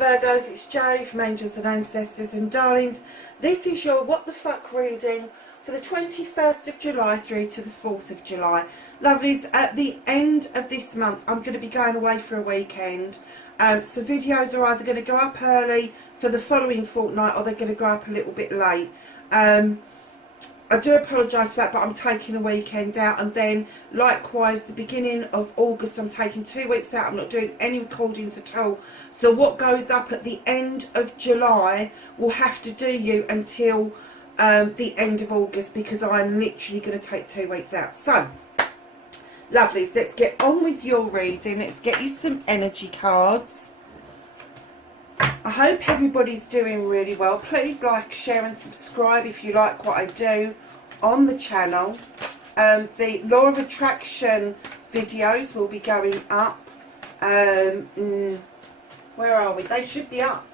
Virgos, it's Jo from Angels and Ancestors, and darlings, this is your What the Fuck reading for the 21st of July through to the 4th of July. Lovelies, at the end of this month I'm going to be going away for a weekend, so videos are either going to go up early for the following fortnight or they're going to go up a little bit late. I do apologise for that, but I'm taking a weekend out, and then likewise the beginning of August I'm taking 2 weeks out. I'm not doing any recordings at all. So what goes up at the end of July will have to do you until the end of August, because I'm literally going to take 2 weeks out. So, lovelies, let's get on with your reading. Let's get you some energy cards. I hope everybody's doing really well. Please like, share and subscribe if you like what I do on the channel. The Law of Attraction videos will be going up. Where are we? They should be up.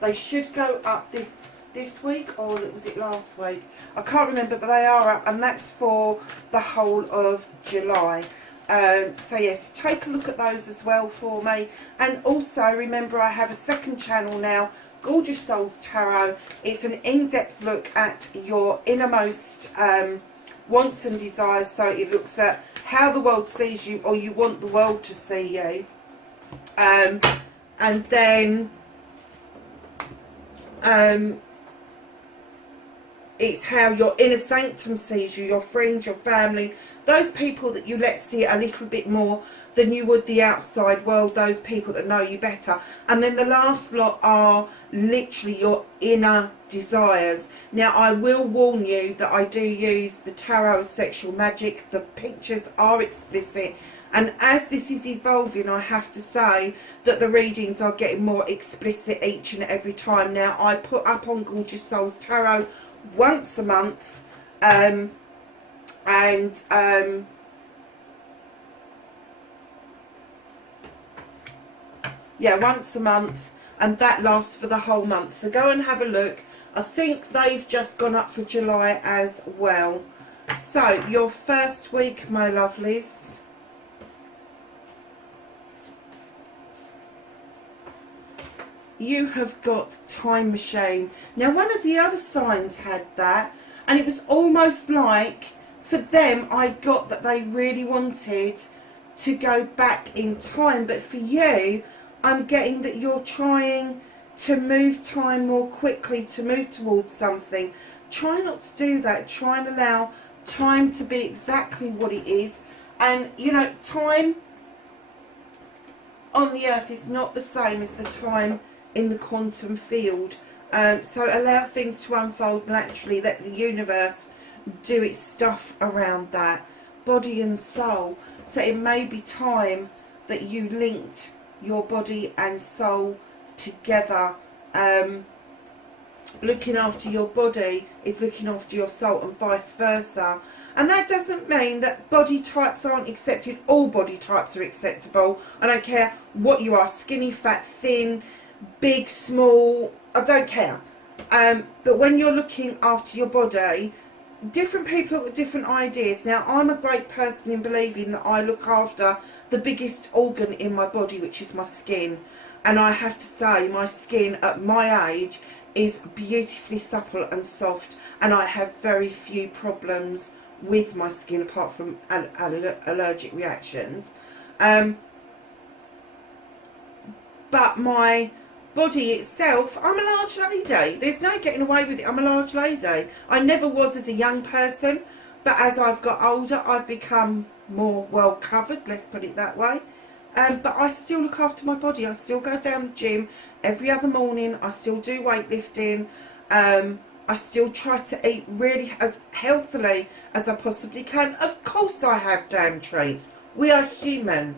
They should go up this week, or was it last week? I can't remember, but they are up, and that's for the whole of July. So yes, take a look at those as well for me. And also remember, I have a second channel now, Gorgeous Souls Tarot. It's an in-depth look at your innermost wants and desires. So it looks at how the world sees you, or you want the world to see you. And then it's how your inner sanctum sees you, your friends, your family, those people that you let see it a little bit more than you would the outside world, those people that know you better. And then the last lot are literally your inner desires. Now, I will warn you that I do use the tarot as sexual magic. The pictures are explicit. And as this is evolving, I have to say that the readings are getting more explicit each and every time. Now, I put up on Gorgeous Souls Tarot once a month. Yeah, once a month, and that lasts for the whole month. So go and have a look. I think they've just gone up for July as well. So your first week, my lovelies. You have got Time Machine. Now, one of the other signs had that, and it was almost like, for them, I got that they really wanted to go back in time. But for you, I'm getting that you're trying to move time more quickly, to move towards something. Try not to do that. Try and allow time to be exactly what it is. And, you know, time on the earth is not the same as the time in the quantum field. So allow things to unfold naturally. Let the universe do its stuff around that. Body and soul. So it may be time that you linked your body and soul together. Looking after your body is looking after your soul, and vice versa. And that doesn't mean that body types aren't accepted. All body types are acceptable. I don't care what you are, skinny, fat, thin, big, small, I don't care. But when you're looking after your body, different people have got different ideas. Now, I'm a great person in believing that I look after the biggest organ in my body, which is my skin. And I have to say, my skin at my age is beautifully supple and soft, and I have very few problems with my skin apart from allergic reactions. But my body itself, I'm a large lady. There's no getting away with it. I'm a large lady. I never was as a young person, but as I've got older, I've become more well covered, let's put it that way. But I still look after my body. I still go down the gym every other morning. I still do weightlifting. I still try to eat really as healthily as I possibly can. Of course I have damn treats. We are human.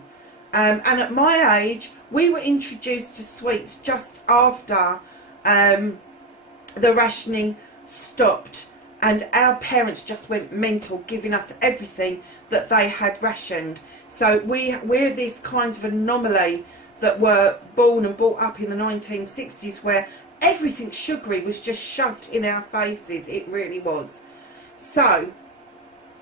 And at my age, we were introduced to sweets just after the rationing stopped, and our parents just went mental, giving us everything that they had rationed. So we're this kind of anomaly that were born and brought up in the 1960s, where everything sugary was just shoved in our faces. It really was. So,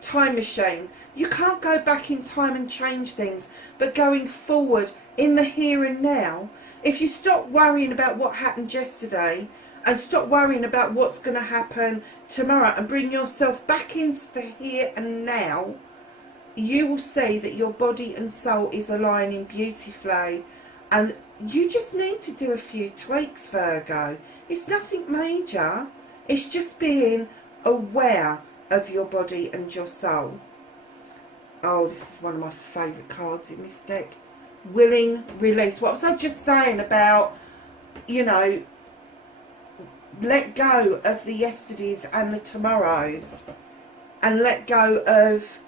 Time Machine. You can't go back in time and change things, but going forward in the here and now, If you stop worrying about what happened yesterday and stop worrying about what's going to happen tomorrow and bring yourself back into the here and now, you will see that your body and soul is aligning beautifully. And you just need to do a few tweaks, Virgo. It's nothing major. It's just being aware of your body and your soul. Oh, this is one of my favourite cards in this deck. Willing release. What was I just saying about, you know, let go of the yesterdays and the tomorrows and let go of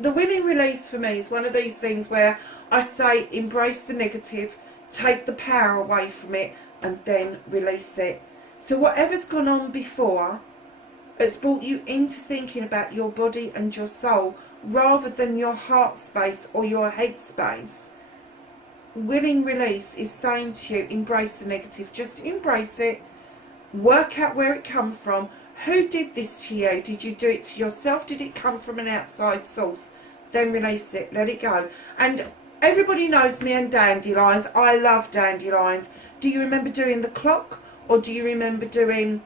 the willing release. For me is one of these things where I say embrace the negative, take the power away from it, and then release it. So whatever's gone on before, it's brought you into thinking about your body and your soul rather than your heart space or your head space. Willing release is saying to you, embrace the negative. Just embrace it. Work out where it come from. Who did this to you? Did you do it to yourself? Did it come from an outside source? Then release it. Let it go. And everybody knows me and dandelions. I love dandelions. Do you remember doing the clock? Or do you remember doing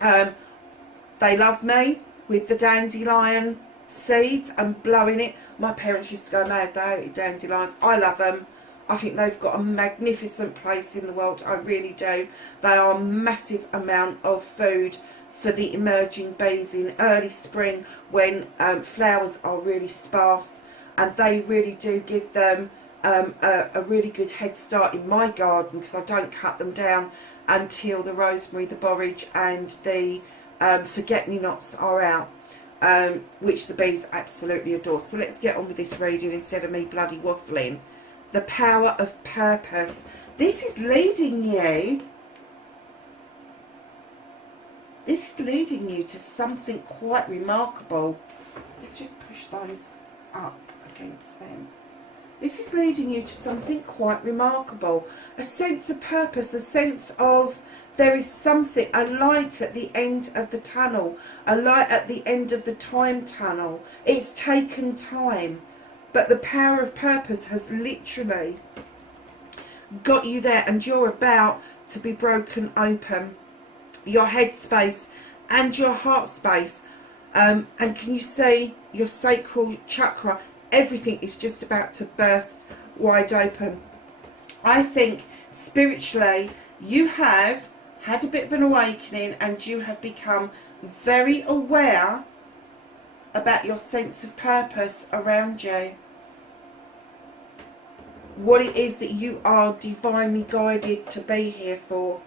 They Love Me with the dandelion seeds and blowing it? My parents used to go mad. They hated dandelions. I love them. I think they've got a magnificent place in the world. I really do. They are a massive amount of food for the emerging bees in early spring when flowers are really sparse, and they really do give them a really good head start in my garden, because I don't cut them down until the rosemary, the borage and the forget-me-nots are out, which the bees absolutely adore. So let's get on with this reading instead of me bloody waffling. The power of purpose. This is leading you. This is leading you to something quite remarkable. Let's just push those up against them. This is leading you to something quite remarkable. A sense of purpose, a sense of there is something, a light at the end of the tunnel, a light at the end of the time tunnel. It's taken time, but the power of purpose has literally got you there, and you're about to be broken open. Your head space and your heart space, and can you see your sacral chakra? Everything is just about to burst wide open. I think spiritually you have had a bit of an awakening, and you have become very aware about your sense of purpose around you. What it is that you are divinely guided to be here for.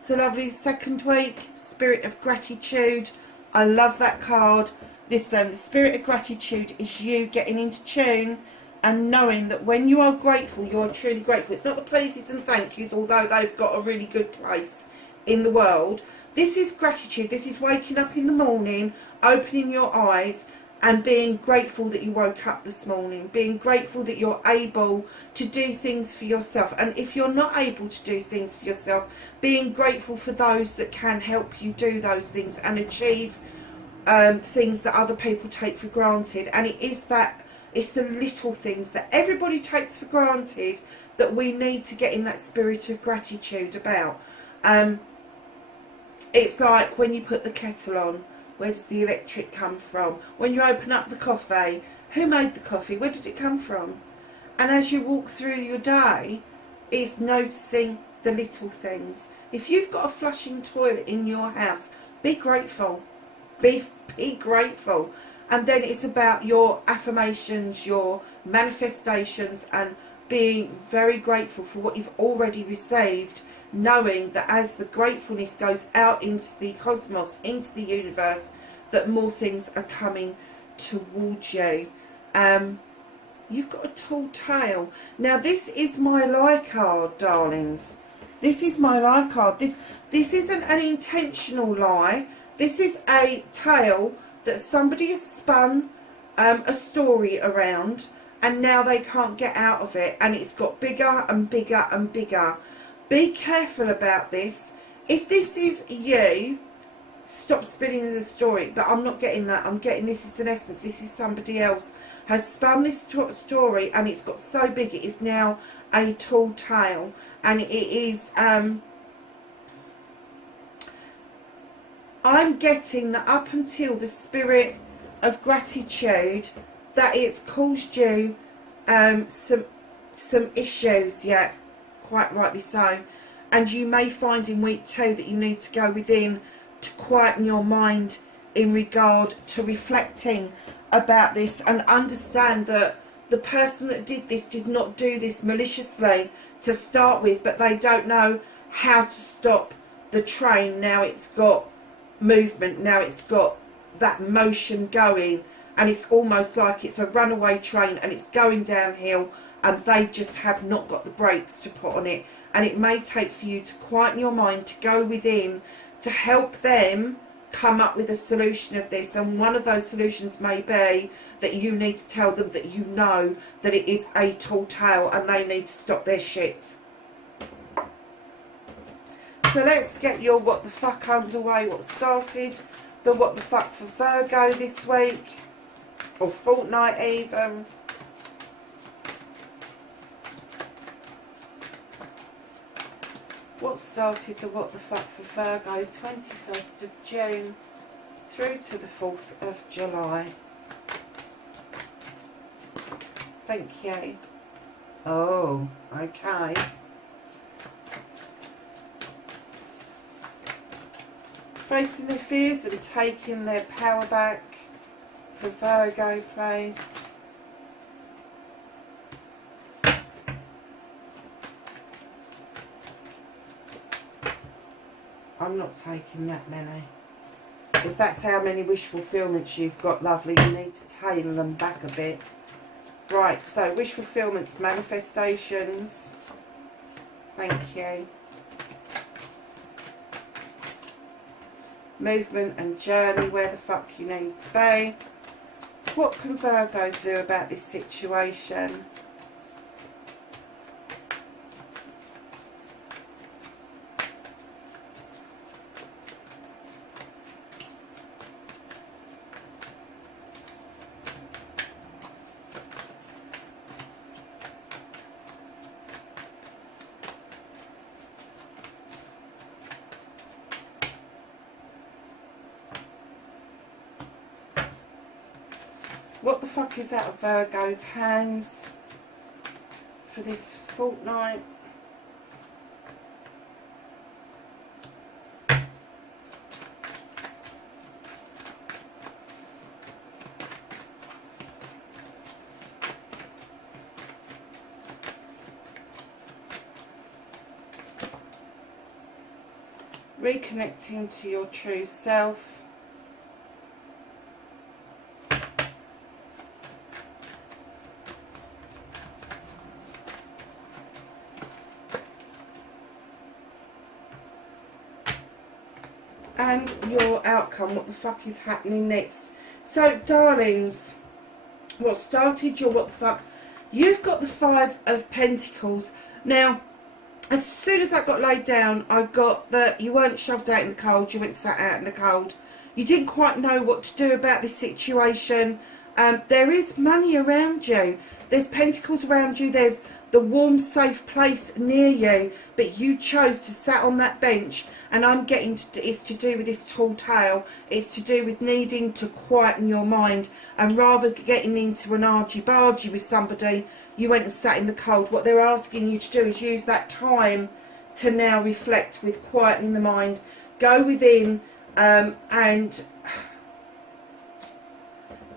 So lovely, second week, Spirit of Gratitude. I love that card. Listen, the Spirit of Gratitude is you getting into tune and knowing that when you are grateful, you are truly grateful. It's not the pleases and thank yous, although they've got a really good place in the world. This is gratitude. This is waking up in the morning, opening your eyes and being grateful that you woke up this morning, being grateful that you're able to do things for yourself. And if you're not able to do things for yourself, being grateful for those that can help you do those things and achieve things that other people take for granted. And it's the little things that everybody takes for granted that we need to get in that spirit of gratitude about. It's like when you put the kettle on, where does the electric come from? When you open up the coffee, who made the coffee? Where did it come from? And as you walk through your day, it's noticing the little things. If you've got a flushing toilet in your house, be grateful. Be grateful. And then it's about your affirmations, your manifestations, and being very grateful for what you've already received, knowing that as the gratefulness goes out into the cosmos, into the universe, that more things are coming towards you. You've got a tall tale. Now this is my lie card, darlings. This is my lie card. This isn't an intentional lie. This is a tale that somebody has spun a story around, and now they can't get out of it, and it's got bigger and bigger and bigger. Be careful about this. If this is you, stop spinning the story. But I'm not getting that. I'm getting this is an essence. This is somebody else has spun this story, and it's got so big it is now a tall tale, and it is I'm getting that up until the spirit of gratitude, that it's caused you some issues, yeah, quite rightly so, and you may find in week 2 that you need to go within to quieten your mind in regard to reflecting about this, and understand that the person that did this did not do this maliciously to start with, but they don't know how to stop the train. Now it's got movement, now it's got that motion going, and it's almost like it's a runaway train and it's going downhill, and they just have not got the brakes to put on it. And it may take for you to quieten your mind, to go within, to help them come up with a solution of this. And one of those solutions may be that you need to tell them that you know that it is a tall tale and they need to stop their shit. So let's get your what the fuck underway. What started the what the fuck for Virgo this week, or fortnight even. What started the what the fuck for Virgo 21st of June through to the 4th of July. Thank you. Oh, okay. Facing their fears and taking their power back for Virgo, please. I'm not taking that many. If that's how many wish fulfillments you've got, lovely, you need to tailor them back a bit. Right, so wish fulfillments, manifestations. Thank you. Movement and journey, where the fuck you need to be. What can Virgo do about this situation? What the fuck is out of Virgo's hands for this fortnight? Reconnecting to your true self. And your outcome, what the fuck is happening next. So, darlings, what started your what the fuck? You've got the 5 of Pentacles. Now, as soon as that got laid down, I got that you weren't shoved out in the cold, you went sat out in the cold. You didn't quite know what to do about this situation. There is money around you. There's pentacles around you. There's the warm, safe place near you. But you chose to sit on that bench. And I'm getting to, it's to do with this tall tale. It's to do with needing to quieten your mind. And rather getting into an argy-bargy with somebody, you went and sat in the cold. What they're asking you to do is use that time to now reflect with quietening the mind. Go within and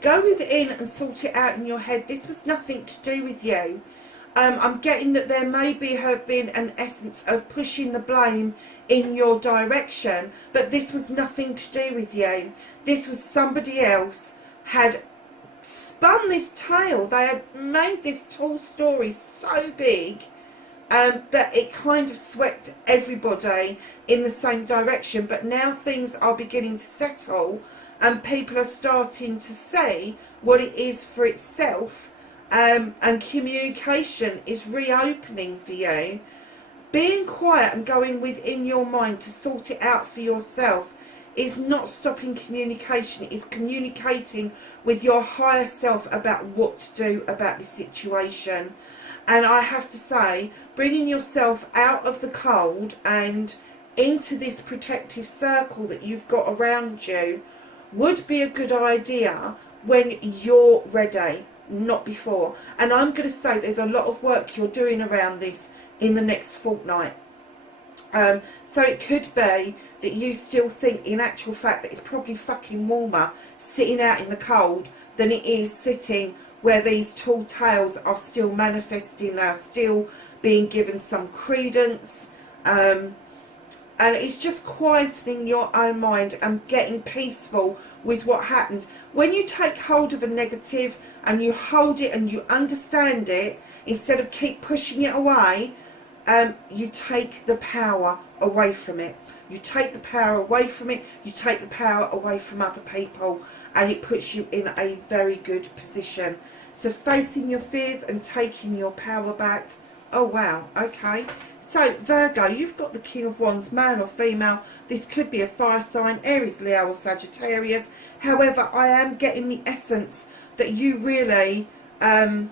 go within and sort it out in your head. This was nothing to do with you. I'm getting that there may have been an essence of pushing the blame in your direction, but this was nothing to do with you. This was somebody else had spun this tale. They had made this tall story so big that it kind of swept everybody in the same direction. But now things are beginning to settle and people are starting to see what it is for itself, and communication is reopening for you. Being quiet and going within your mind to sort it out for yourself is not stopping communication. It is communicating with your higher self about what to do about this situation. And I have to say, bringing yourself out of the cold and into this protective circle that you've got around you would be a good idea when you're ready, not before. And I'm going to say there's a lot of work you're doing around this in the next fortnight. So it could be that you still think, in actual fact, that it's probably fucking warmer sitting out in the cold than it is sitting where these tall tales are still manifesting, they are still being given some credence. And it's just quietening your own mind and getting peaceful with what happens. When you take hold of a negative and you hold it and you understand it, instead of keep pushing it away, you take the power away from it. You take the power away from it, you take the power away from other people, and it puts you in a very good position. So facing your fears and taking your power back. Oh wow, okay. So Virgo, you've got the King of Wands, male or female. This could be a fire sign, Aries, Leo or Sagittarius. However, I am getting the essence that you really have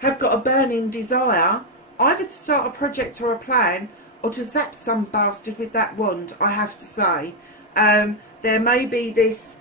got a burning desire either to start a project or a plan, or to zap some bastard with that wand, I have to say. There may be this...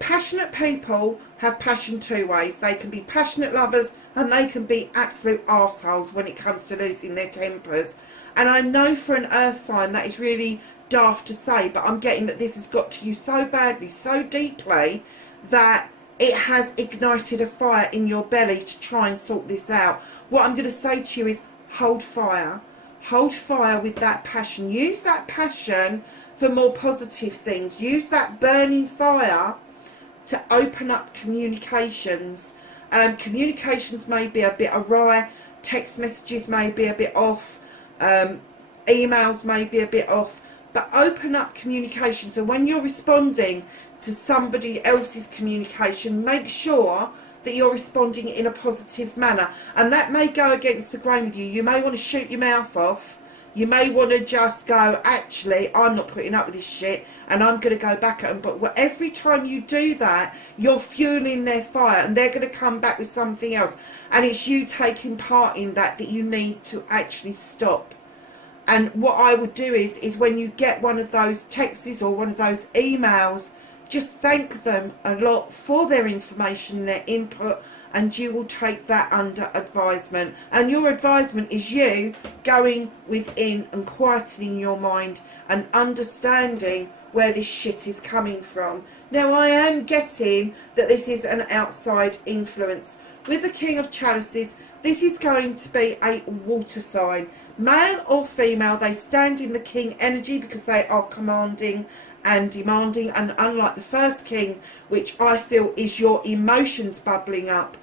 Passionate people have passion two ways. They can be passionate lovers and they can be absolute arseholes when it comes to losing their tempers. And I know for an earth sign that is really daft to say, but I'm getting that this has got to you so badly, so deeply, that it has ignited a fire in your belly to try and sort this out. What I'm going to say to you is hold fire. Hold fire with that passion. Use that passion for more positive things. Use that burning fire to open up communications. Communications may be a bit awry, text messages may be a bit off, emails may be a bit off, but open up communications. And when you're responding to somebody else's communication, make sure that you're responding in a positive manner. And that may go against the grain with you. You may want to shoot your mouth off. You may want to just go, actually, I'm not putting up with this shit, and I'm going to go back at them. But every time you do that, you're fueling their fire, and they're going to come back with something else. And it's you taking part in that you need to actually stop. And what I would do is when you get one of those texts or one of those emails, just thank them a lot for their information, their input, and you will take that under advisement. And your advisement is you going within and quietening your mind and understanding where this shit is coming from. Now, I am getting that this is an outside influence. With the King of Chalices, this is going to be a water sign. Male or female, they stand in the King energy because they are commanding and demanding, and unlike the first King, which I feel is your emotions bubbling up,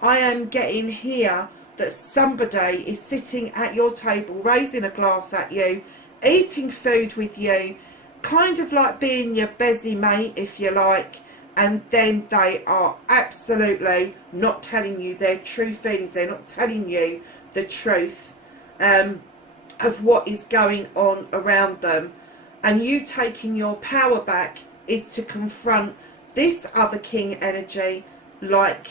I am getting here that somebody is sitting at your table, raising a glass at you, eating food with you, kind of like being your busy mate, if you like, and then they are absolutely not telling you their true feelings. They're not telling you the truth of what is going on around them. And you taking your power back is to confront this other King energy like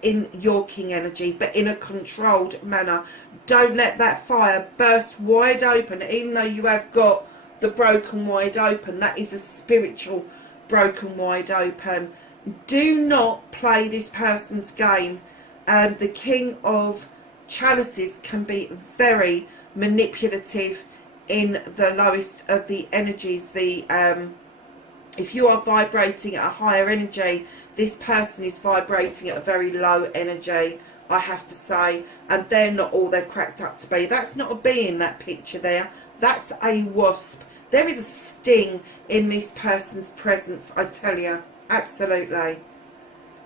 in your King energy, but in a controlled manner. Don't let that fire burst wide open, even though you have got the broken wide open. That is a spiritual broken wide open. Do not play this person's game. The King of Chalices can be very manipulative in the lowest of the energies. If you are vibrating at a higher energy, this person is vibrating at a very low energy, I have to say, and they're not all they're cracked up to be. That's not a bee in that picture there. That's a wasp. There is a sting in this person's presence, I tell you. Absolutely.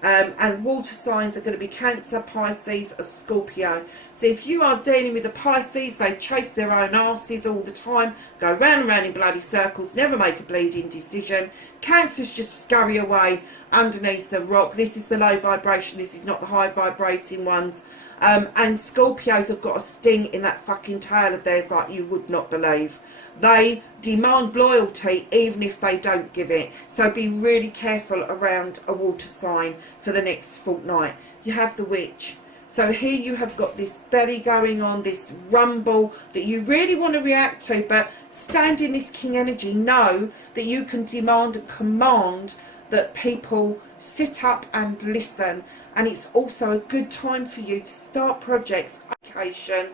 And water signs are going to be Cancer, Pisces or Scorpio. So if you are dealing with a Pisces, they chase their own asses all the time, go round and round in bloody circles, never make a bleeding decision. Cancers just scurry away underneath the rock. This is the low vibration, this is not the high vibrating ones. And Scorpios have got a sting in that fucking tail of theirs like you would not believe. They demand loyalty even if they don't give it. So be really careful around a water sign for the next fortnight. You have the Witch. So here you have got this belly going on, this rumble that you really want to react to, but stand in this King energy. Know that you can demand and command that people sit up and listen. And it's also a good time for you to start projects, application,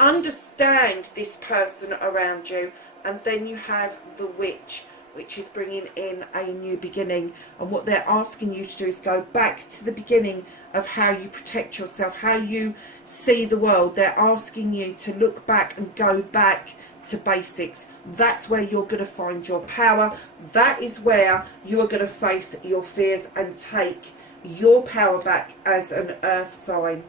understand this person around you. And then you have the Witch, which is bringing in a new beginning. And what they're asking you to do is go back to the beginning of how you protect yourself, how you see the world. They're asking you to look back and go back to basics. That's where you're going to find your power. That is where you are going to face your fears and take your power back as an earth sign.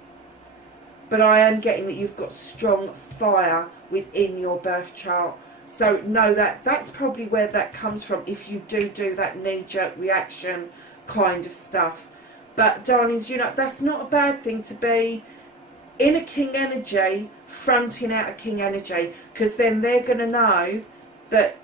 But I am getting that you've got strong fire within your birth chart. So know that that's probably where that comes from, if you do that knee-jerk reaction kind of stuff. But darlings, you know, that's not a bad thing to be in a King energy, fronting out a King energy, because then they're going to know that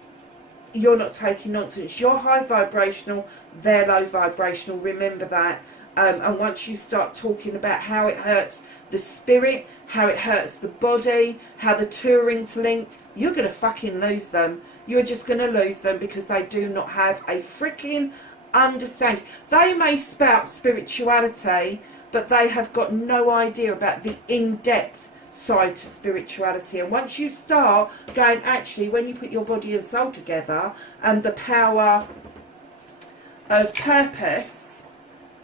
you're not taking nonsense. You're high vibrational, they're low vibrational, remember that. And once you start talking about how it hurts the spirit, how it hurts the body, how the two are interlinked, you're going to fucking lose them. You're just going to lose them because they do not have a freaking understanding. They may spout spirituality, but they have got no idea about the in-depth side to spirituality. And once you start going, actually, when you put your body and soul together and the power of purpose,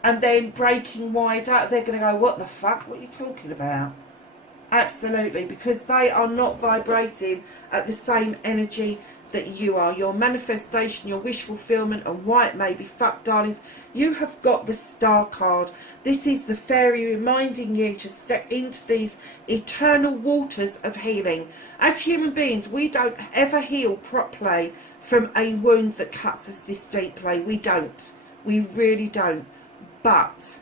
and then breaking wide out, they're going to go, what the fuck, what are you talking about? Absolutely, because they are not vibrating at the same energy that you are. Your manifestation, your wish fulfillment, and why it may be, fuck darlings, you have got the Star card. This is the fairy reminding you to step into these eternal waters of healing. As human beings, we don't ever heal properly from a wound that cuts us this deeply. We don't. We really don't. But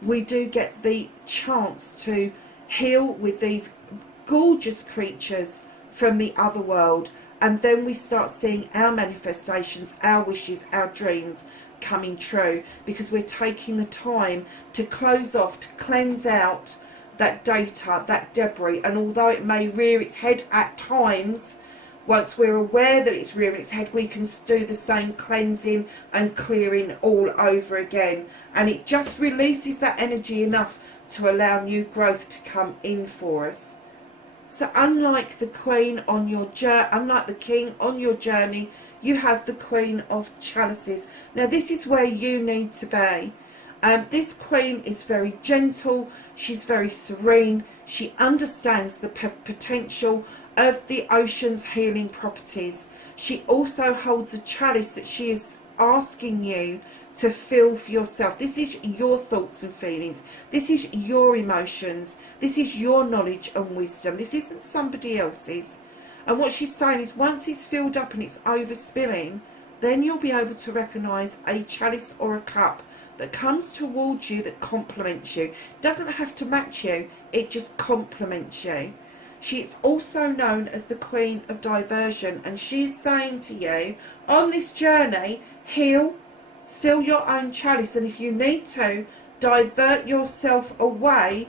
we do get the chance to heal with these gorgeous creatures from the other world, and then we start seeing our manifestations, our wishes, our dreams coming true, because we're taking the time to close off, to cleanse out that data, that debris. And although it may rear its head at times, once we're aware that it's rearing its head, we can do the same cleansing and clearing all over again, and it just releases that energy enough to allow new growth to come in for us. So unlike the Queen on your journey, unlike the King on your journey, you have the Queen of Chalices. Now this is where you need to be. This Queen is very gentle, she's very serene, she understands the potential of the ocean's healing properties. She also holds a chalice that she is asking you to feel for yourself. This is your thoughts and feelings. This is your emotions. This is your knowledge and wisdom. This isn't somebody else's. And what she's saying is, once it's filled up and it's overspilling, then you'll be able to recognise a chalice or a cup that comes towards you that complements you. It doesn't have to match you, it just complements you. She is also known as the Queen of Diversion, and she's saying to you, on this journey, heal, fill your own chalice, and if you need to, divert yourself away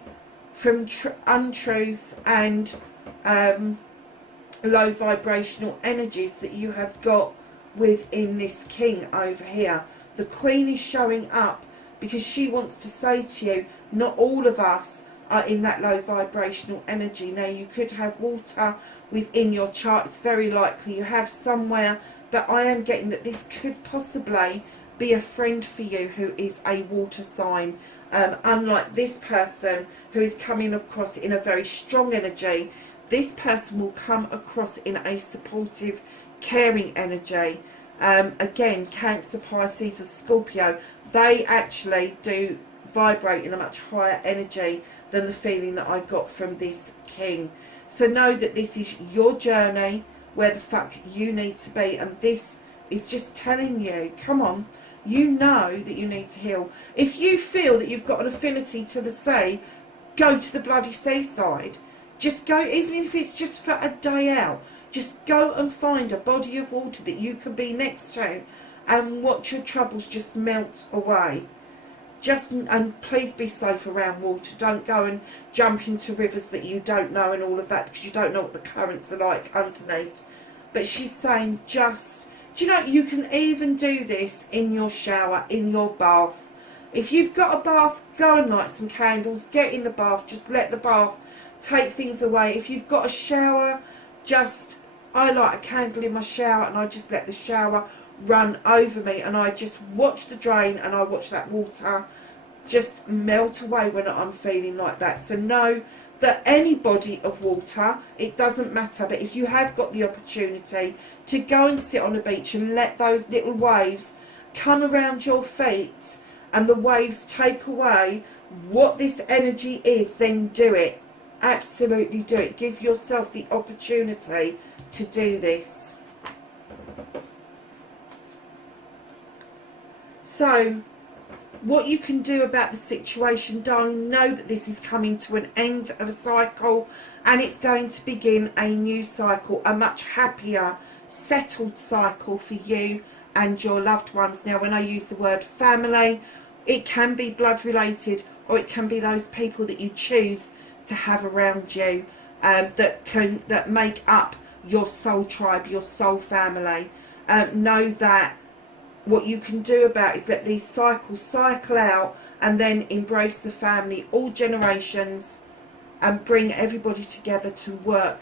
from untruths and low vibrational energies that you have got within this King over here. The Queen is showing up because she wants to say to you, not all of us are in that low vibrational energy. Now you could have water within your chart, it's very likely you have somewhere, but I am getting that this could possibly be a friend for you who is a water sign, unlike this person who is coming across in a very strong energy. This person will come across in a supportive, caring energy. Again, Cancer, Pisces or Scorpio, they actually do vibrate in a much higher energy than the feeling that I got from this King. So know that this is your journey, where the fuck you need to be, and this is just telling you, come on, you know that you need to heal. If you feel that you've got an affinity to the sea, go to the bloody seaside. Just go, even if it's just for a day out. Just go and find a body of water that you can be next to and watch your troubles just melt away. And please be safe around water. Don't go and jump into rivers that you don't know and all of that, because you don't know what the currents are like underneath. But she's saying just, do you know, you can even do this in your shower, in your bath. If you've got a bath, go and light some candles, get in the bath, just let the bath take things away. If you've got a shower, I light a candle in my shower and I just let the shower run over me, and I just watch the drain and I watch that water just melt away when I'm feeling like that. So know that any body of water, it doesn't matter, but if you have got the opportunity to go and sit on a beach and let those little waves come around your feet and the waves take away what this energy is, then do it. Absolutely do it. Give yourself the opportunity to do this. So, what you can do about the situation, darling, know that this is coming to an end of a cycle, and it's going to begin a new cycle, a much happier, settled cycle for you and your loved ones. Now, when I use the word family, it can be blood related, or it can be those people that you choose to have around you, that make up your soul tribe, your soul family. Know that what you can do about is let these cycles cycle out, and then embrace the family, all generations, and bring everybody together to work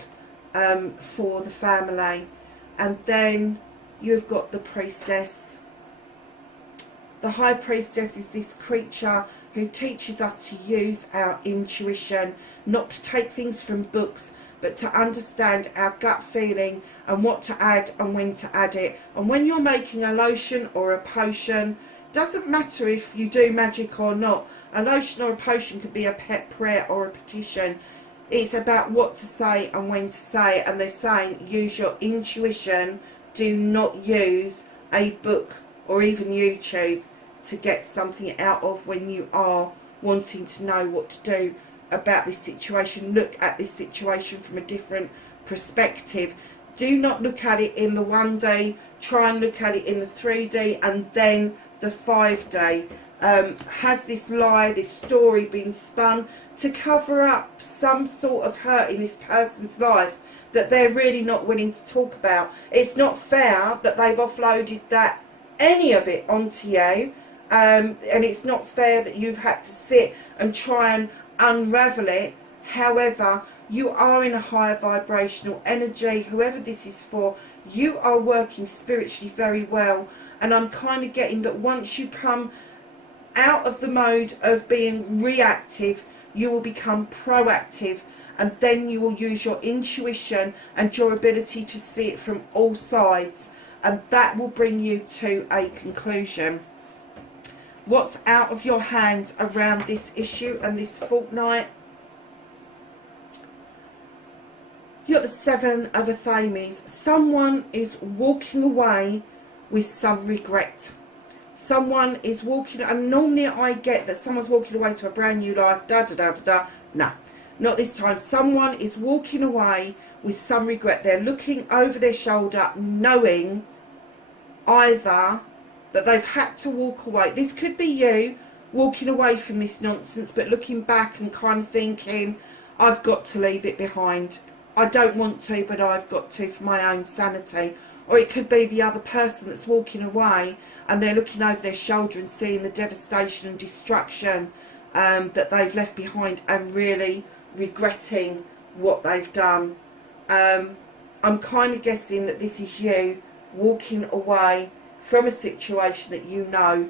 for the family. And then you've got the priestess. The high priestess is this creature who teaches us to use our intuition, not to take things from books, but to understand our gut feeling and what to add and when to add it. And when you're making a lotion or a potion, doesn't matter if you do magic or not, a lotion or a potion could be a pet prayer or a petition. It's about what to say and when to say it. And they're saying use your intuition, do not use a book or even YouTube to get something out of when you are wanting to know what to do about this situation. Look at this situation from a different perspective. Do not look at it in the 1D, try and look at it in the 3D and then the 5D. Has this lie, this story been spun to cover up some sort of hurt in this person's life that they're really not willing to talk about? It's not fair that they've offloaded any of it onto you, and it's not fair that you've had to sit and try and unravel it. However, you are in a higher vibrational energy. Whoever this is for, you are working spiritually very well, and I'm kind of getting that once you come out of the mode of being reactive, you will become proactive, and then you will use your intuition and your ability to see it from all sides, and that will bring you to a conclusion. What's out of your hands around this issue and this fortnight? You've got the Seven of Athames. Someone is walking away with some regret. Someone is walking, and normally I get that someone's walking away to a brand new life, No, not this time. Someone is walking away with some regret. They're looking over their shoulder, knowing either that they've had to walk away. This could be you walking away from this nonsense, but looking back and kind of thinking, I've got to leave it behind. I don't want to, but I've got to for my own sanity. Or it could be the other person that's walking away and they're looking over their shoulder and seeing the devastation and destruction that they've left behind and really regretting what they've done. I'm kind of guessing that this is you walking away from a situation that you know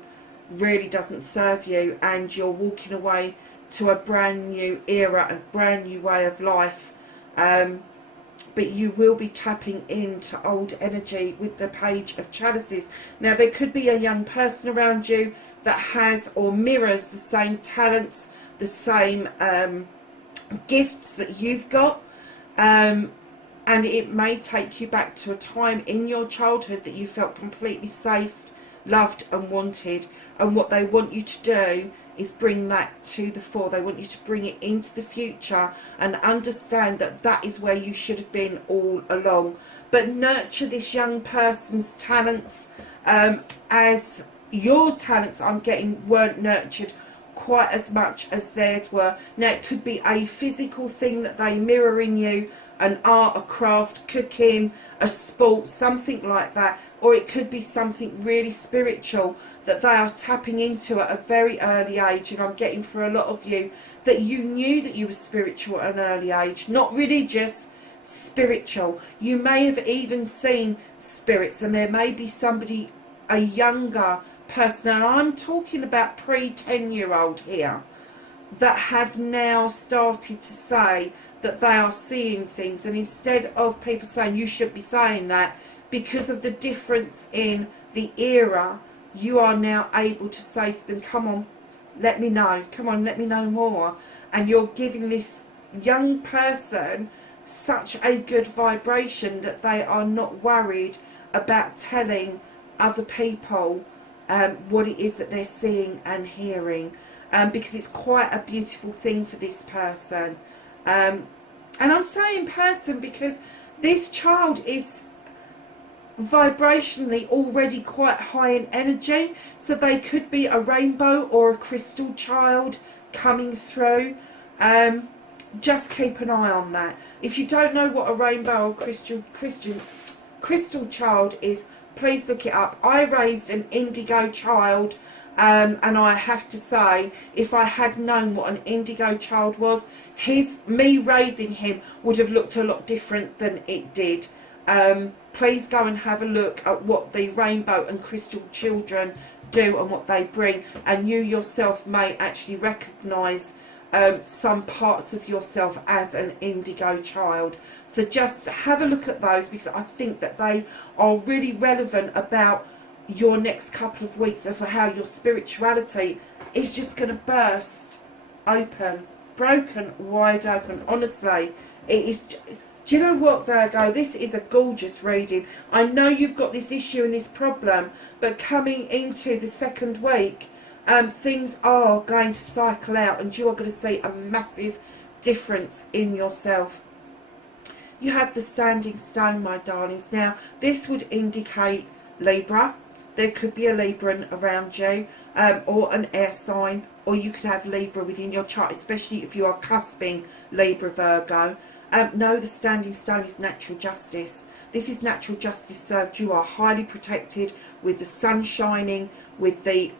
really doesn't serve you, and you're walking away to a brand new era, a brand new way of life. But you will be tapping into old energy with the Page of Chalices. Now, there could be a young person around you that has or mirrors the same talents, the same gifts that you've got. And it may take you back to a time in your childhood that you felt completely safe, loved and wanted. And what they want you to do is bring that to the fore. They want you to bring it into the future and understand that that is where you should have been all along. but nurture this young person's talents, as your talents I'm getting weren't nurtured quite as much as theirs were. Now it could be a physical thing that they mirror in you, an art, a craft, cooking, a sport, something like that, or it could be something really spiritual that they are tapping into at a very early age. And I'm getting for a lot of you that you knew that you were spiritual at an early age, not religious, spiritual. You may have even seen spirits, and there may be somebody, a younger person, and I'm talking about pre-10-year-old here, that have now started to say that they are seeing things. And instead of people saying you should be saying that, because of the difference in the era, you are now able to say to them, come on, let me know, come on, let me know more. And you're giving this young person such a good vibration that they are not worried about telling other people what it is that they're seeing and hearing, because it's quite a beautiful thing for this person. And I'm saying person because this child is vibrationally already quite high in energy, so they could be a rainbow or a crystal child coming through. Just keep an eye on that. If you don't know what a rainbow or crystal child is, please look it up. I raised an indigo child, and I have to say, if I had known what an indigo child was, me raising him would have looked a lot different than it did. Please go and have a look at what the rainbow and crystal children do and what they bring, and you yourself may actually recognise some parts of yourself as an indigo child. So just have a look at those, because I think that they are really relevant about your next couple of weeks of how your spirituality is just going to burst open, broken wide open. Honestly, it is. Do you know what, Virgo? This is a gorgeous reading. I know you've got this issue and this problem, but coming into the second week, things are going to cycle out, and you are going to see a massive difference in yourself. You have the standing stone, my darlings. Now, this would indicate Libra. There could be a Libran around you, or an air sign, or you could have Libra within your chart, especially if you are cusping Libra, Virgo. No, the standing stone is natural justice. This is natural justice served. You are highly protected with the sun shining, with the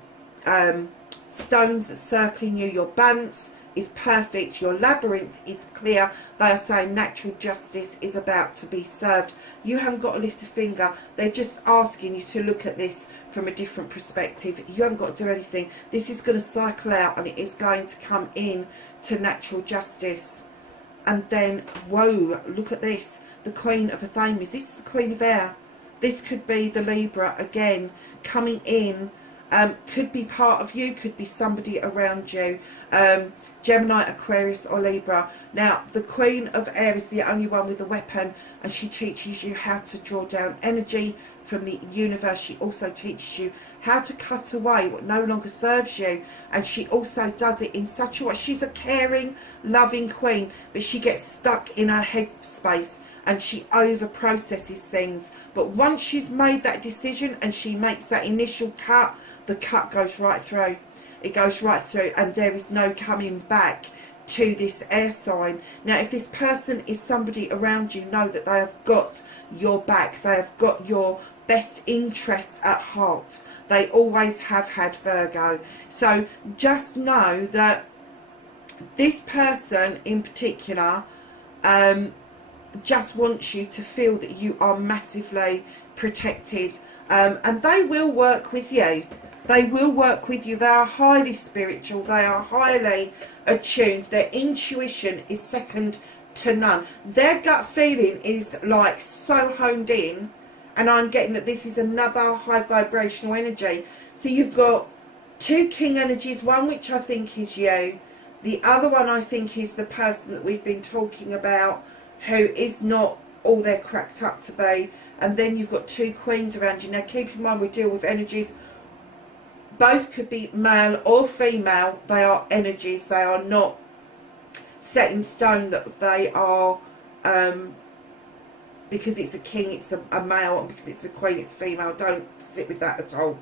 stones that circling you. Your balance is perfect. Your labyrinth is clear. They are saying natural justice is about to be served. You haven't got to lift a finger. They're just asking you to look at this from a different perspective. You haven't got to do anything. This is going to cycle out, and it is going to come in to natural justice. And then, whoa, look at this. The Queen of Athamas. This is the Queen of Air. This could be the Libra again coming in. Could be part of you, could be somebody around you. Gemini, Aquarius or Libra. Now, the Queen of Air is the only one with a weapon, and she teaches you how to draw down energy from the universe. She also teaches you how to cut away what no longer serves you, and she also does it in such a way. She's a caring, loving queen, but she gets stuck in her head space and she over processes things. But once she's made that decision and she makes that initial cut, the cut goes right through. It goes right through, and there is no coming back to this air sign. Now, if this person is somebody around you, know that they have got your back. They have got your best interests at heart. They always have had, Virgo. So just know that this person in particular just wants you to feel that you are massively protected, and they will work with you. They will work with you. They are highly spiritual. They are highly attuned. Their intuition is second to none. Their gut feeling is like so honed in, and I'm getting that this is another high vibrational energy. So you've got two king energies, one which I think is you. The other one I think is the person that we've been talking about, who is not all they're cracked up to be. And then you've got two queens around you. Now keep in mind, we deal with energies. Both could be male or female. They are energies. They are not set in stone, that they are because it's a king, it's a male, and because it's a queen, it's a female. Don't sit with that at all.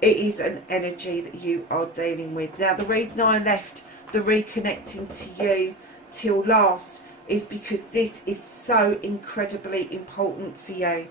It is an energy that you are dealing with. Now, the reason I left the reconnecting to you till last is because this is so incredibly important for you.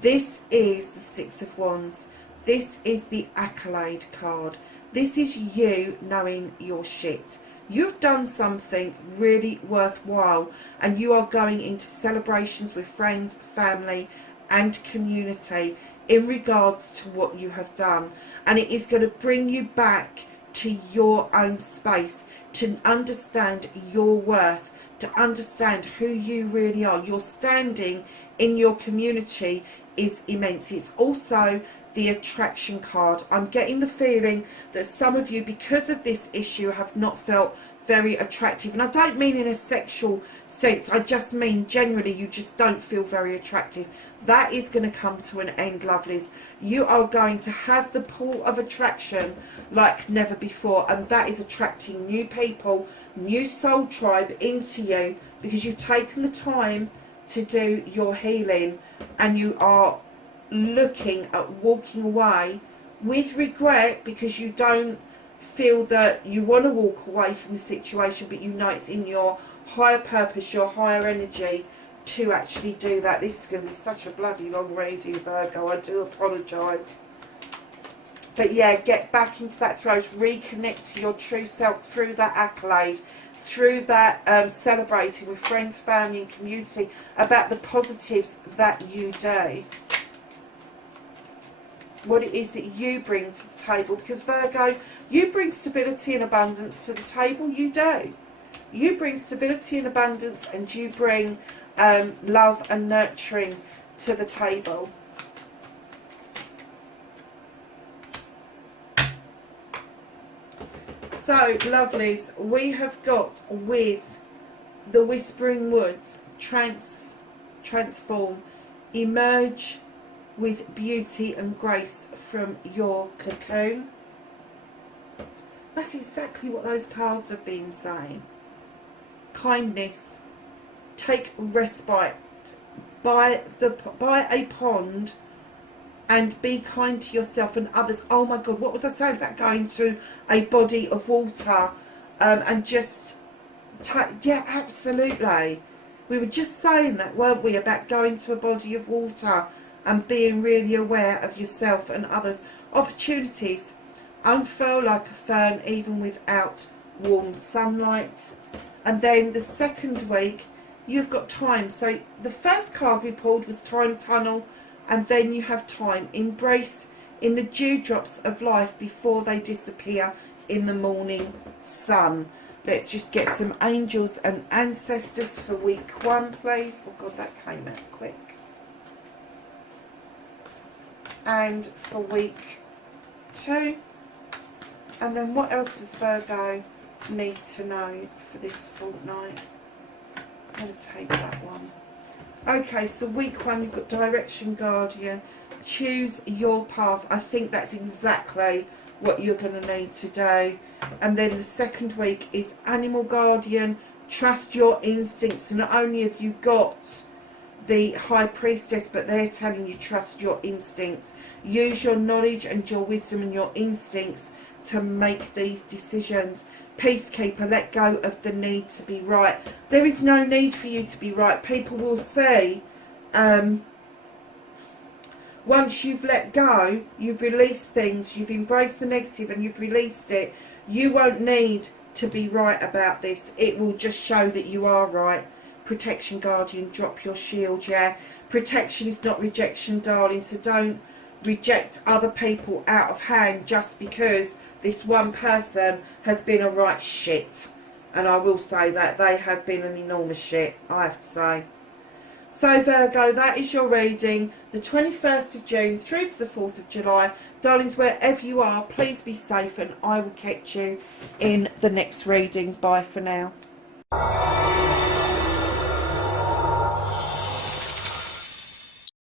This is the Six of Wands. This is the accolade card. This is you knowing your shit. You've done something really worthwhile, and you are going into celebrations with friends, family and community in regards to what you have done. And it is going to bring you back to your own space, to understand your worth, to understand who you really are. Your standing in your community is immense. It's also the attraction card. I'm getting the feeling that some of you, because of this issue, have not felt very attractive. And I don't mean in a sexual sense, I just mean generally you just don't feel very attractive. That is going to come to an end, lovelies. You are going to have the pull of attraction like never before, and that is attracting new people, new soul tribe into you, because you've taken the time to do your healing, and you are looking at walking away with regret, because you don't feel that you want to walk away from the situation, but you know it's in your higher purpose, your higher energy to actually do that. This is going to be such a bloody long reading, Virgo. I do apologise. But yeah, get back into that throat, reconnect to your true self through that accolade, through that celebrating with friends, family and community about the positives that you do. What it is that you bring to the table, because Virgo, you bring stability and abundance to the table. You do. You bring stability and abundance, and you bring love and nurturing to the table. So, lovelies, we have got with the Whispering Woods, transform, emerge with beauty and grace from your cocoon. That's exactly what those cards have been saying. Kindness, take respite by a pond and be kind to yourself and others. Oh my God, what was I saying about going to a body of water and just yeah, absolutely. We were just saying that, weren't we, about going to a body of water and being really aware of yourself and others. Opportunities, unfurl like a fern even without warm sunlight. And then the second week, you've got time. So the first card we pulled was time tunnel, and then you have time. Embrace in the dewdrops of life before they disappear in the morning sun. Let's just get some angels and ancestors for week 1, please. Oh God, that came out quick. And for week 2. And then what else does Virgo need to know for this fortnight? I'm going to take that one. Okay, so week 1, you've got Direction Guardian. Choose your path. I think that's exactly what you're going to need to do. And then the second week is Animal Guardian. Trust your instincts. So not only have you got the High Priestess, but they're telling you trust your instincts. Use your knowledge and your wisdom and your instincts to make these decisions. Peacekeeper, let go of the need to be right. There is no need for you to be right. People will say, once you've let go, you've released things, you've embraced the negative and you've released it, you won't need to be right about this. It will just show that you are right. Protection Guardian, drop your shield, yeah. Protection is not rejection, darling, so don't reject other people out of hand just because this one person has been a right shit. And I will say that they have been an enormous shit, I have to say. So Virgo, that is your reading, the 21st of June through to the 4th of July. Darlings, wherever you are, please be safe, and I will catch you in the next reading. Bye for now.